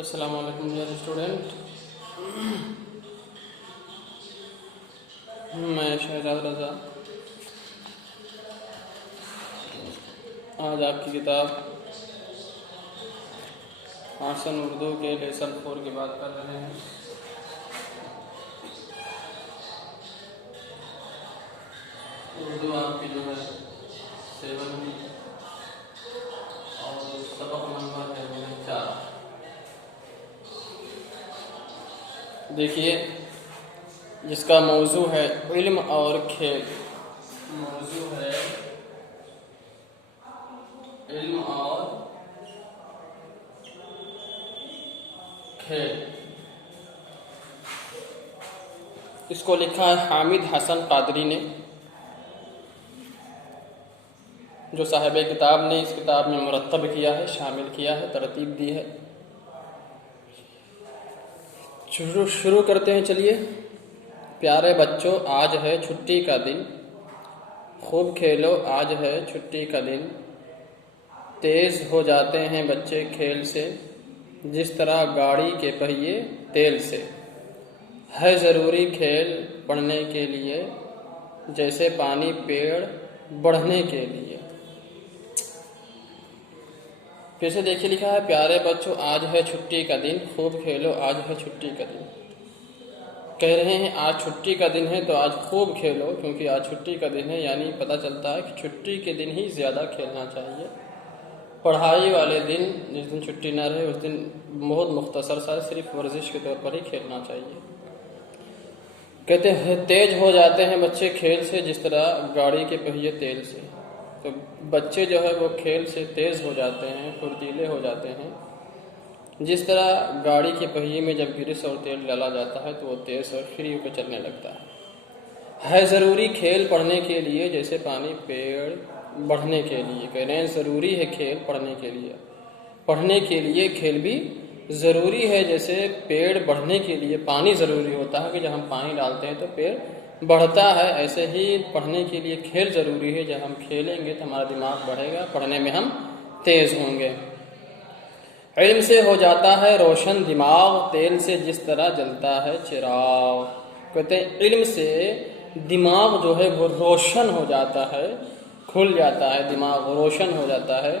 अस्सलाम वालेकुम dear student. मैं शहजाद रज़ा आज आपकी किताब आसन उर्दू के लेसन 4 की बात कर रहे हैं। उर्दू आपकी जो है 7 की और सबक नंबर है 4। देखिए, जिसका मौजू है इल्म और खेल। मौजू है इल्म और खेल। इसको लिखा है हामिद हसन कादरी ने, जो साहिब किताब ने इस किताब में मुरत्तब किया है, शामिल किया है, तरतीब दी है। शुरू करते हैं। चलिए। प्यारे बच्चों, आज है छुट्टी का दिन, खूब खेलो, आज है छुट्टी का दिन। तेज हो जाते हैं बच्चे खेल से, जिस तरह गाड़ी के पहिए तेल से। है ज़रूरी खेल पढ़ने के लिए, जैसे पानी पेड़ बढ़ने के लिए। फिर से देखिए, लिखा है प्यारे बच्चों, आज है छुट्टी का दिन, खूब खेलो, आज है छुट्टी का दिन। कह रहे हैं आज छुट्टी का दिन है तो आज खूब खेलो, क्योंकि आज छुट्टी का दिन है, यानी पता चलता है कि छुट्टी के दिन ही ज़्यादा खेलना चाहिए। पढ़ाई वाले दिन, जिस दिन छुट्टी ना रहे, उस दिन बहुत मुख्तसर सा सिर्फ वर्जिश के तौर पर ही खेलना चाहिए। कहते हैं तेज हो जाते हैं बच्चे खेल से, जिस तरह गाड़ी के पहिए तेल से। तो बच्चे जो है वो खेल से तेज़ हो जाते हैं, फुर्तीले हो जाते हैं। जिस तरह गाड़ी के पहिए में जब गिरिस और तेल डाला जाता है तो वो तेज़ और फ्री होकर चलने लगता है ज़रूरी खेल पढ़ने के लिए, जैसे पानी पेड़ बढ़ने के लिए। कह रहे हैं ज़रूरी है खेल पढ़ने के लिए, पढ़ने के लिए खेल भी ज़रूरी है। जैसे पेड़ बढ़ने के लिए पानी ज़रूरी होता है कि जब हम पानी डालते हैं तो पेड़ बढ़ता है, ऐसे ही पढ़ने के लिए खेल ज़रूरी है। जब हम खेलेंगे तो हमारा दिमाग बढ़ेगा, पढ़ने में हम तेज़ होंगे। इल्म से हो जाता है रोशन दिमाग, तेल से जिस तरह जलता है चिराग। कहते हैं इल्म से दिमाग जो है वो रोशन हो जाता है, खुल जाता है, दिमाग रोशन हो जाता है,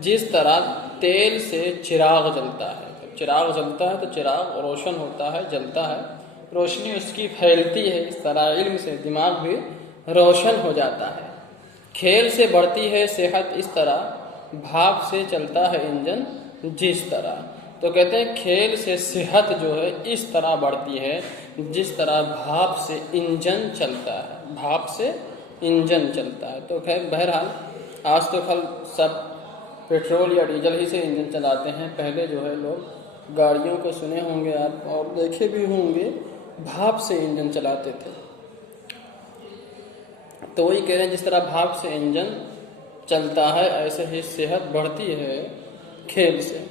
जिस तरह तेल से चिराग जलता है। जब चिराग जलता है तो चिराग रोशन होता है, जलता है, रोशनी उसकी फैलती है। इस तरह इल्म से दिमाग भी रोशन हो जाता है। खेल से बढ़ती है सेहत, इस तरह भाप से चलता है इंजन जिस तरह। तो कहते हैं खेल से सेहत जो है इस तरह बढ़ती है जिस तरह भाप से इंजन चलता है, भाप से इंजन चलता है। तो खैर बहरहाल आज तो कल सब पेट्रोल या डीजल ही से इंजन चलाते हैं। पहले जो है लोग गाड़ियों को सुने होंगे आप और देखे भी होंगे, भाप से इंजन चलाते थे। तो वही कह रहे हैं जिस तरह भाप से इंजन चलता है, ऐसे ही सेहत बढ़ती है खेल से।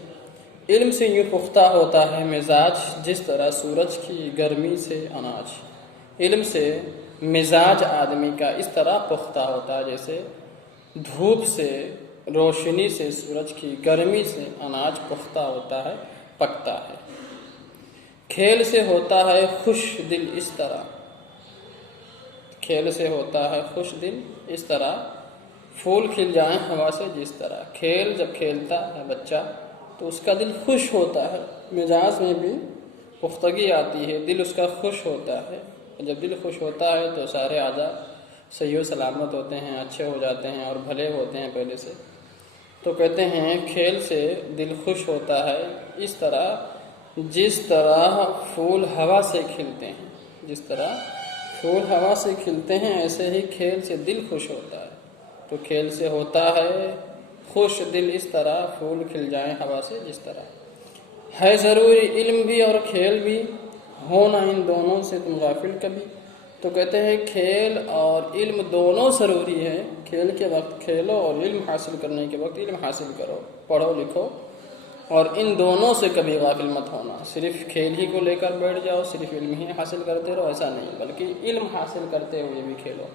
इल्म से यूँ पुख्ता होता है मिजाज, जिस तरह सूरज की गर्मी से अनाज। इल्म से मिजाज आदमी का इस तरह पुख्ता होता है, जैसे धूप से, रोशनी से, सूरज की गर्मी से अनाज पुख्ता होता है, पकता है। खेल से होता है खुश दिल इस तरह, खेल से होता है खुश दिल इस तरह, फूल खिल जाएं हवा से जिस तरह। खेल जब खेलता है बच्चा तो उसका दिल खुश होता है, मिजाज में भी पुख्तगी आती है, दिल उसका खुश होता है। जब दिल खुश होता है तो सारे आज़ा सही व सलामत होते हैं, अच्छे हो जाते हैं और भले होते हैं पहले से। तो कहते हैं खेल से दिल खुश होता है इस तरह, जिस तरह फूल हवा से खिलते हैं। जिस तरह फूल हवा से खिलते हैं, ऐसे ही खेल से दिल खुश होता है। तो खेल से होता है खुश दिल इस तरह, फूल खिल जाएं हवा से जिस तरह। है ज़रूरी इल्म भी और खेल भी, हो ना इन दोनों से तुम गाफिल कभी। तो कहते हैं खेल और इल्म दोनों ज़रूरी है। खेल के वक्त खेलो और इल्म हासिल करने के वक्त इल्म हासिल करो, पढ़ो लिखो, और इन दोनों से कभी गाफिल मत होना। सिर्फ खेल ही को लेकर बैठ जाओ, सिर्फ इल्म ही हासिल करते रहो, ऐसा नहीं, बल्कि इल्म हासिल करते हुए भी खेलो।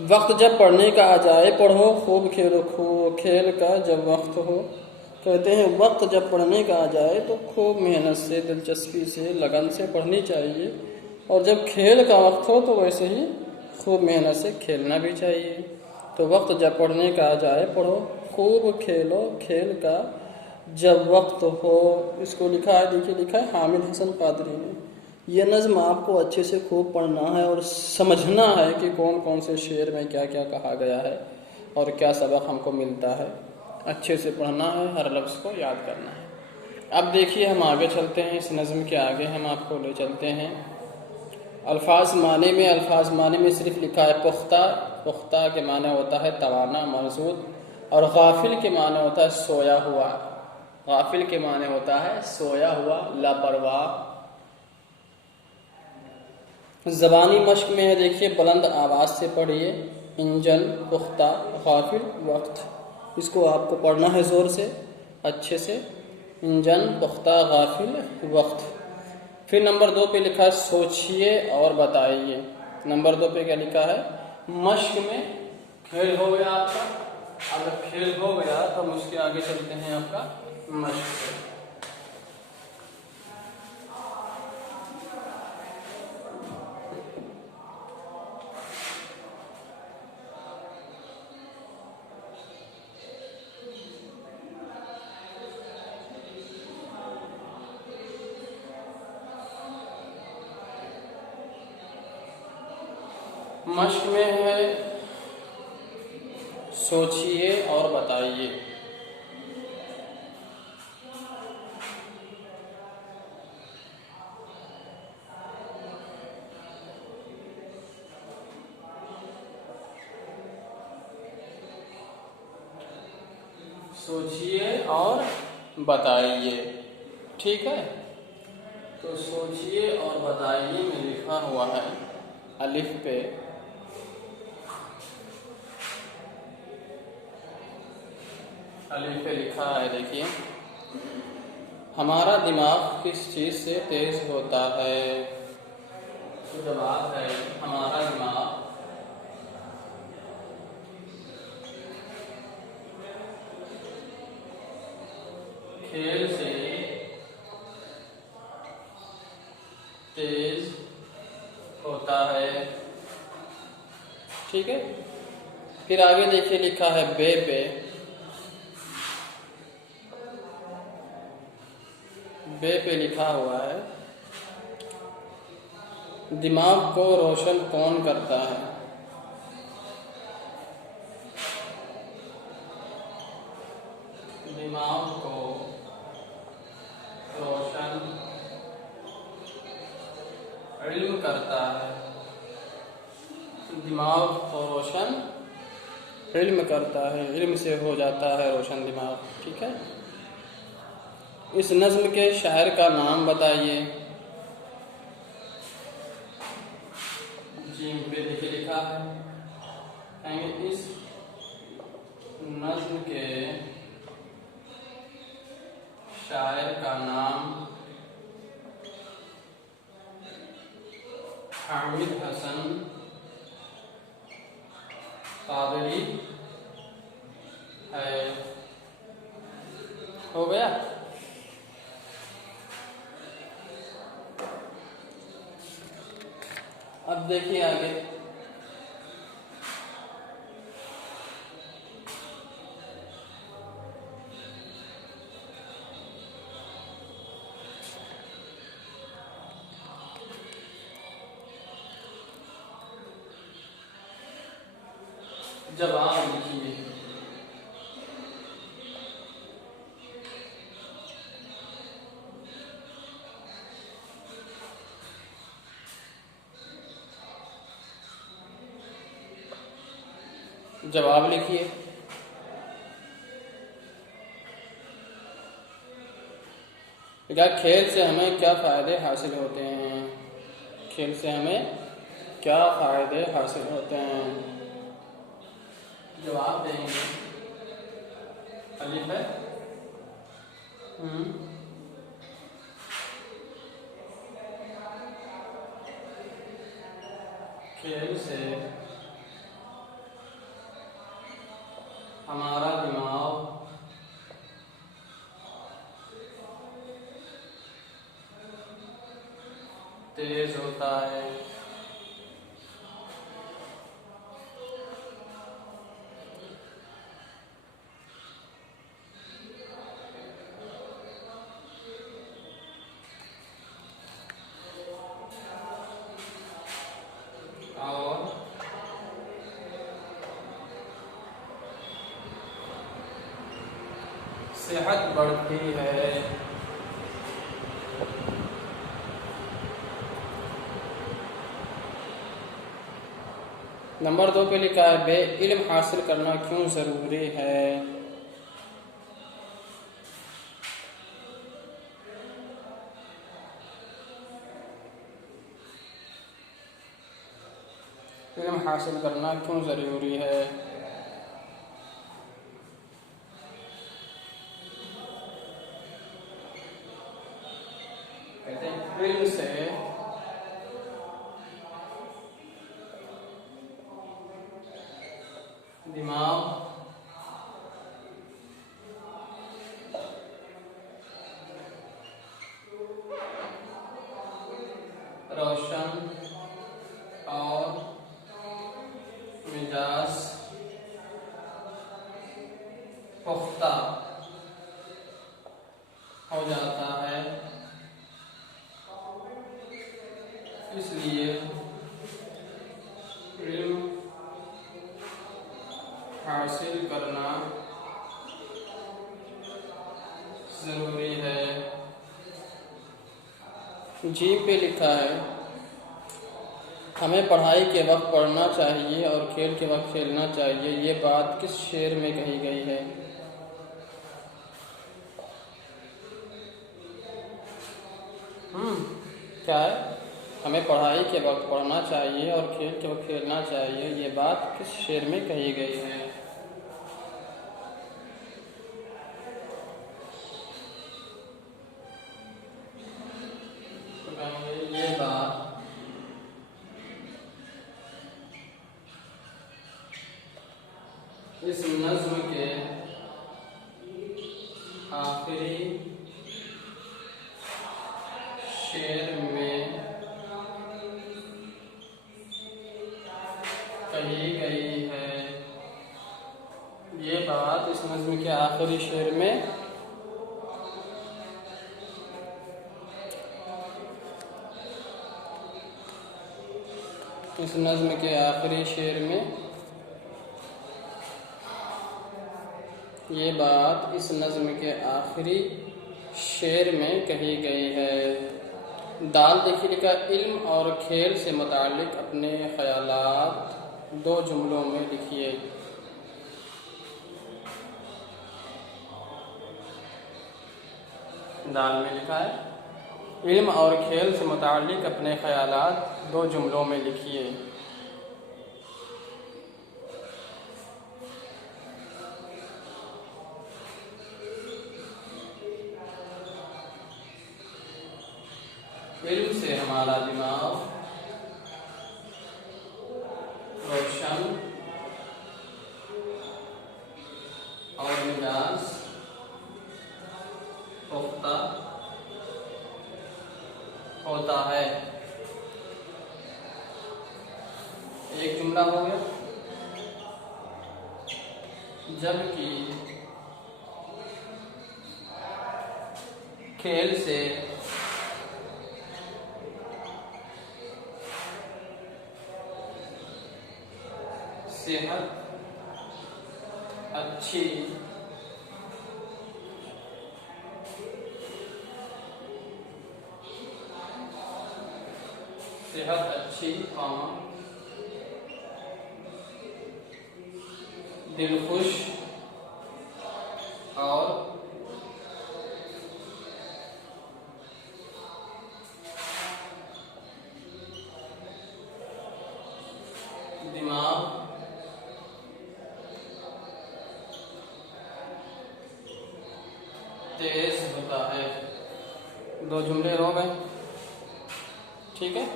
वक्त जब पढ़ने का आ जाए पढ़ो, खूब खेलो, खूब खेल का जब वक्त हो। कहते हैं वक्त जब पढ़ने का आ जाए तो खूब मेहनत से, दिलचस्पी से, लगन से पढ़नी चाहिए, और जब खेल का वक्त हो तो वैसे ही खूब मेहनत से खेलना भी चाहिए। तो वक्त जब पढ़ने का आ जाए पढ़ो, खूब खेलो खेल का जब वक्त हो। इसको लिखा है, देखिए लिखा है हामिद हसन कादरी ने। यह नज़्म आपको अच्छे से खूब पढ़ना है और समझना है कि कौन कौन से शेर में क्या क्या कहा गया है और क्या सबक हमको मिलता है। अच्छे से पढ़ना है, हर लफ्ज़ को याद करना है। अब देखिए हम आगे चलते हैं, इस नज़्म के आगे हम आपको ले चलते हैं। अल्फाज माने में, अल्फाज माने में सिर्फ लिखा है पुख्ता। पुख्ता के माने होता है तवाना, मौजूद, और गाफिल के माने होता है सोया हुआ। गाफिल के माने होता है सोया हुआ, लापरवाह। ज़बानी मश्क में है, देखिए बुलंद आवाज़ से पढ़िए। इंजन, पुख्ता, गाफिल, वक्त। इसको आपको पढ़ना है ज़ोर से, अच्छे से। इंजन, पुख्ता, गाफिल, वक्त। फिर नंबर 2 पे लिखा है सोचिए और बताइए। नंबर 2 पे क्या लिखा है? मश्क में खेल हो गया आपका। अगर खेल हो गया तो हम उसके आगे चलते हैं आपका मश्क पे। मश्क में है सोचिए और बताइए। सोचिए और बताइए, ठीक है। तो सोचिए और बताइए में लिखा हुआ है अलिफ पे लिखा है, देखिए हमारा दिमाग किस चीज़ से तेज होता है? तो जवाब है हमारा दिमाग खेल से तेज होता है, ठीक है। फिर आगे देखिए लिखा है बे पे लिखा हुआ है दिमाग को रोशन कौन करता है? दिमाग को रोशन इल्म करता है। दिमाग को रोशन इल्म करता है, इल्म से हो जाता है रोशन दिमाग, ठीक है। इस नज़्म के शायर का नाम बताइए। जी पे देखिए लिखा है इस नज़्म के शायर का नाम हामिद हसन कादरी है। हो गया। अब देखिए आगे जवाब लिखिए। जवाब लिखिए। क्या खेल से हमें क्या फ़ायदे हासिल होते हैं? खेल से हमें क्या फ़ायदे हासिल होते हैं? जवाब देंगे अलिफ है खेल से हमारा दिमाग तेज होता है। और सेहत बढ़ती है। नंबर 2 पे लिखा है बे इल्म हासिल करना क्यों ज़रूरी है। इल्म हासिल करना क्यों ज़रूरी है। कहते हैं इल्म से दिमाग रोशन और मिजाज पुख्ता हो जाता है। इसलिए इल्म हासिल करना ज़रूरी है। जी पे लिखा है हमें पढ़ाई के वक्त पढ़ना चाहिए और खेल के वक्त खेलना चाहिए। ये बात किस शेर में कही गई है। क्या है। हमें पढ़ाई के वक्त पढ़ना चाहिए और खेल के वक्त खेलना चाहिए। ये बात किस शेर में कही गई है। तो ये बात इस नज़्म के आखिरी शेर में कही गई है। ये बात इस नज़्म के आखिरी शेर में इस नज़्म के आखिरी शेर में ये बात इस नज़्म के आखिरी शेर में कही गई है। दाल देखिए लिखा इल्म और खेल से मुताल्लिक अपने ख्यालात 2 जुमलों में लिखिए। दाल में लिखा है इल्म और खेल से मुताल्लिक अपने ख्यालात 2 जुमलों में लिखिए। इल्म से हमारा दिमाग रोशन और मिजाज पुख्ता होता है। एक जुमला हो गया। जबकि खेल से सेहत अच्छी दिलखुश और दिमाग तेज होता है। 2 जुमले हो गए। ठीक है।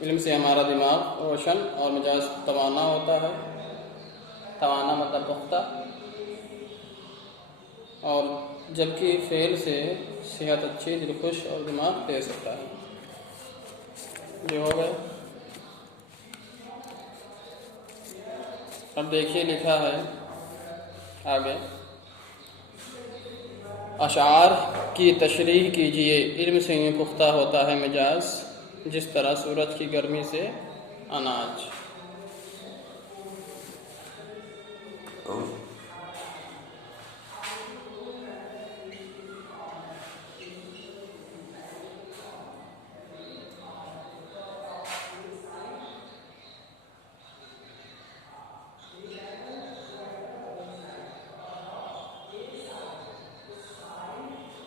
इल्म से हमारा दिमाग रोशन और मिजाज तवाना होता है। तवाना मतलब पुख्ता। और जबकि फेल से सेहत अच्छी, दिलखुश और दिमाग तेज होता है। ये हो गए। अब देखिए लिखा है आगे, अशार की तशरीह कीजिए। इल्म से यूँ पुख्ता होता है मिजाज, जिस तरह सूरज की गर्मी से अनाज।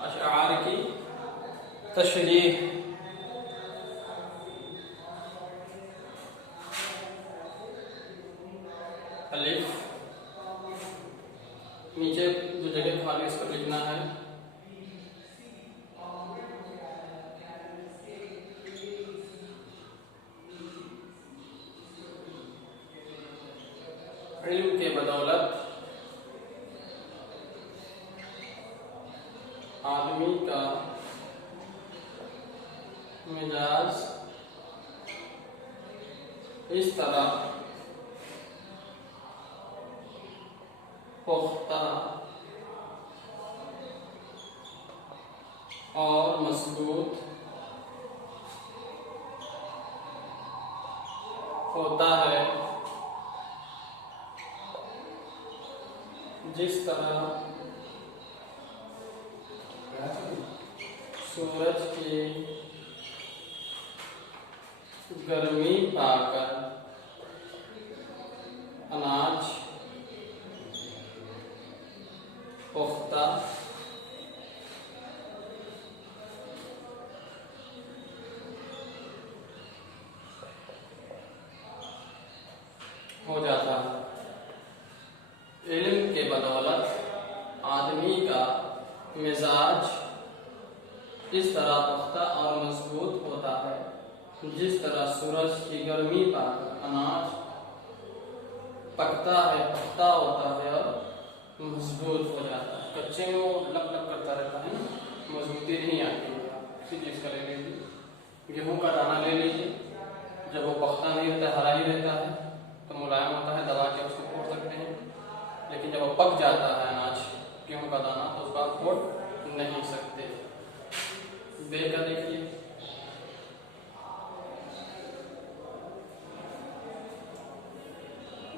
अशार की तशरीह, अलिफ, नीचे जो जगह खाली इस पर लिखना है इल्म के बदौलत आदमी का मिजाज इस तरह पुख्ता और मजबूत होता है, जिस तरह सूरज की गर्मी पाकर अनाज पुख्ता हो जाता है। इल्म के बदौलत आदमी का मिजाज इस तरह पुख्ता और मजबूत होता है, जिस तरह सूरज की गर्मी पर अनाज पकता है, पुख्ता होता है और मजबूत हो जाता है। कच्चे में वो लप लप करता रहता है, मजबूती नहीं आती है। इसी चीज़ का ले लीजिए, गेहूं का दाना ले लीजिए, जब वो पकता नहीं रहता, हरा ही रहता है तो मुलायम होता है, दबा के उसको फोड़ सकते हैं। लेकिन जब वो पक जाता है अनाज, गेहूं का दाना, तो उसको आप फोड़ नहीं सकते। बे का देखिए,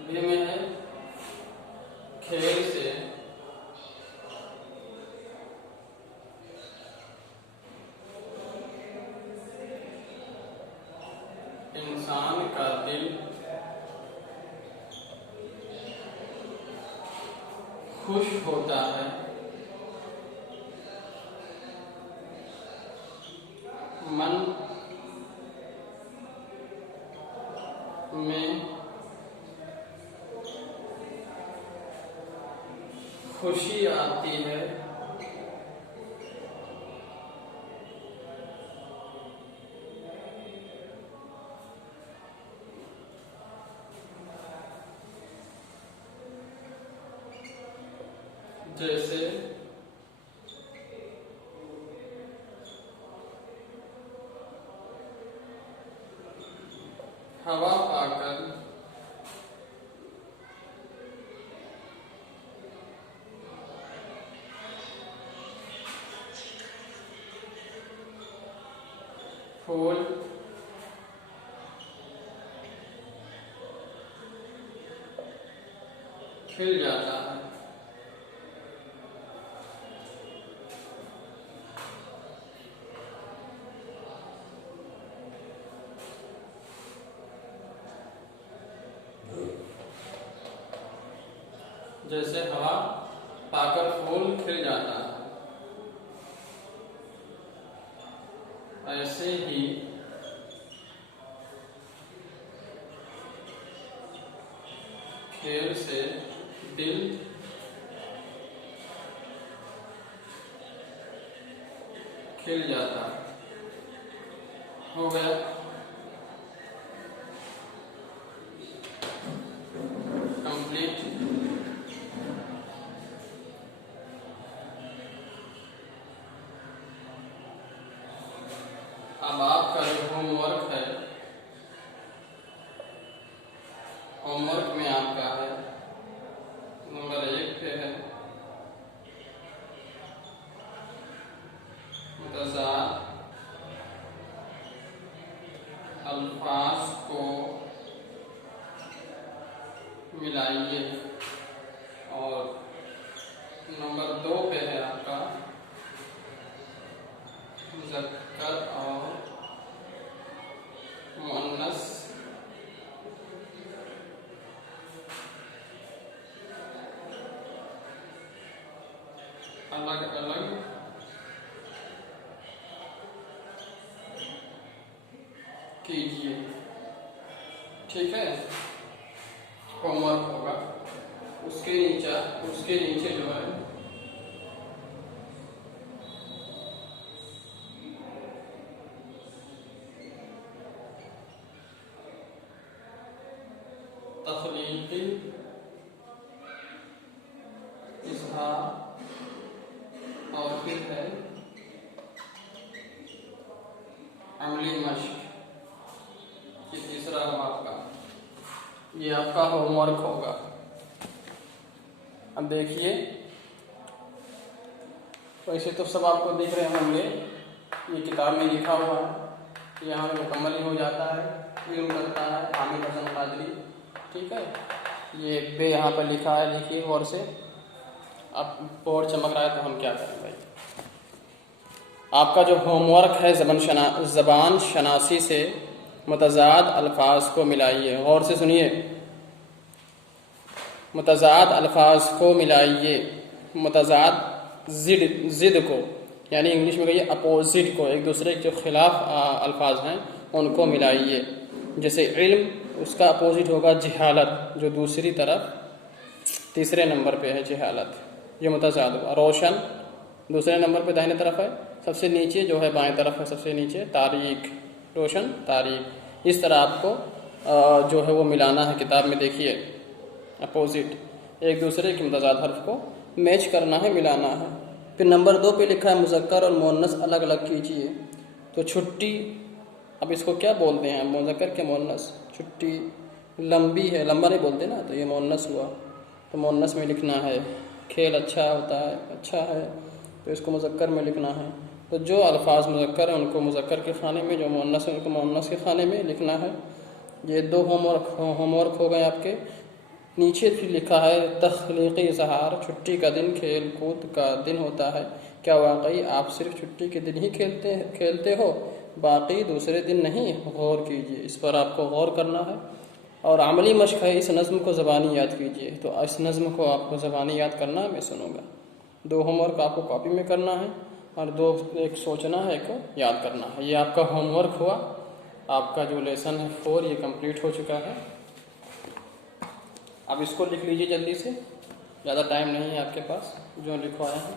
बे में है खेल से इंसान का दिल खुश होता है, मन में खुशी आती है, जैसे हवा पाकर फूल खिल जाता है। जैसे हवा पाकर फूल खिल जाता है, ऐसे ही खेल से दिल खिल जाता है। हो गया। कंप्लीट। अब आपका जो होमवर्क है होमवर्क में आपका है नंबर 1 पे है मुतज़ाद अल्फाज को मिलाइए, और नंबर 2 पे है आपका मुज़क्कर और मुअन्नस अलग अलग कीजिए। ठीक है, होमवर्क होगा। उसके नीचे जो है तख्लीकी इज़हार और फिर है अमली मश्क, ये तीसरा हुआ आपका। ये आपका होमवर्क होगा। अब देखिए, वैसे तो सब आपको दिख रहे होंगे, ये किताब में लिखा हुआ है, यहाँ में मुकम्मल ही हो जाता है, इल्म करता है हामिद हसन कादरी। ठीक है, ये बे यहाँ पर लिखा है, देखिए गौर से। अब बोर्ड चमक रहा है तो हम क्या करें भाई। आपका जो होमवर्क है ज़बान शनासी से मुतज़ाद अल्फाज को मिलाइए। गौर से सुनिए, मुतज़ाद अल्फाज को मिलाइए। मुतज़ाद ज़िद को, यानी इंग्लिश में कहिए अपोजिट को, एक दूसरे के जो खिलाफ अल्फाज हैं उनको मिलाइए। जैसे इल्म, उसका अपोजिट होगा जहालत, जो दूसरी तरफ तीसरे नंबर पे है जहालत, ये मुतज़ाद हुआ। रोशन दूसरे नंबर पे दाहिने तरफ है, सबसे नीचे जो है बाएं तरफ है, सबसे नीचे तारीख, रोशन तारीख। इस तरह आपको जो है वो मिलाना है। किताब में देखिए अपोजिट, एक दूसरे के मुतज़ाद हर्फ को मैच करना है, मिलाना है। फिर नंबर 2 पे लिखा है मुज़क्कर और मुअन्नस अलग अलग कीजिए। तो छुट्टी, अब इसको क्या बोलते हैं, मुज़क्कर के मुअन्नस। छुट्टी लंबी है, लंबा नहीं बोलते ना, तो ये मुअन्नस हुआ, तो मुअन्नस में लिखना है। खेल अच्छा होता है, अच्छा है, तो इसको मुज़क्कर में लिखना है। तो जो अल्फाज मुज़क्कर हैं उनको मुज़क्कर के खाने में, जो मुअन्नस है उनको मुअन्नस के खाने में लिखना है। ये 2 होमवर्क हो गए आपके। नीचे फिर लिखा है तख्लीकी इज़हार, छुट्टी का दिन खेल कूद का दिन होता है, क्या वाकई आप सिर्फ छुट्टी के दिन ही खेलते हो, बाकी दूसरे दिन नहीं? गौर कीजिए, इस पर आपको गौर करना है। और अमली मश्क है, इस नज़्म को ज़बानी याद कीजिए। तो इस नज़्म को आपको ज़बानी याद करना है, मैं सुनूंगा। 2 होमवर्क आपको कॉपी में करना है और 2 एक सोचना है, एक याद करना है। ये आपका होमवर्क हुआ। आपका जो लेसन है 4 ये कंप्लीट हो चुका है। अब इसको लिख लीजिए जल्दी से, ज़्यादा टाइम नहीं है आपके पास। जो लिखवाया है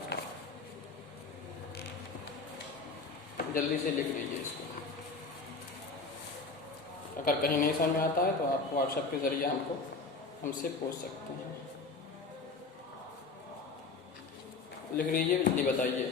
जल्दी से लिख लीजिए इसको। अगर कहीं नहीं समझ में आता है तो आप व्हाट्सएप के ज़रिए हमसे पूछ सकते हैं। लिख लीजिए, जल्दी बताइए।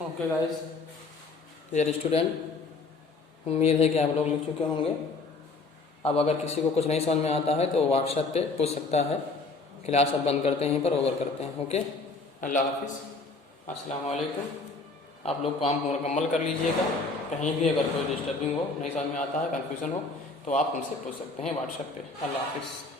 ओके गाइस, डियर स्टूडेंट, उम्मीद है कि आप लोग लिख चुके होंगे। अब अगर किसी को कुछ नहीं समझ में आता है तो व्हाट्सएप पे पूछ सकता है। क्लास अब बंद करते हैं, यहीं पर ओवर करते हैं। ओके, अल्लाह हाफिज़, अस्सलाम वालेकुम। आप लोग काम मुकम्मल कर लीजिएगा। कहीं भी अगर कोई डिस्टर्बिंग हो, नहीं समझ में आता है, कन्फ्यूज़न हो, तो आप हमसे पूछ सकते हैं व्हाट्सएप पे। अल्लाह हाफिज़।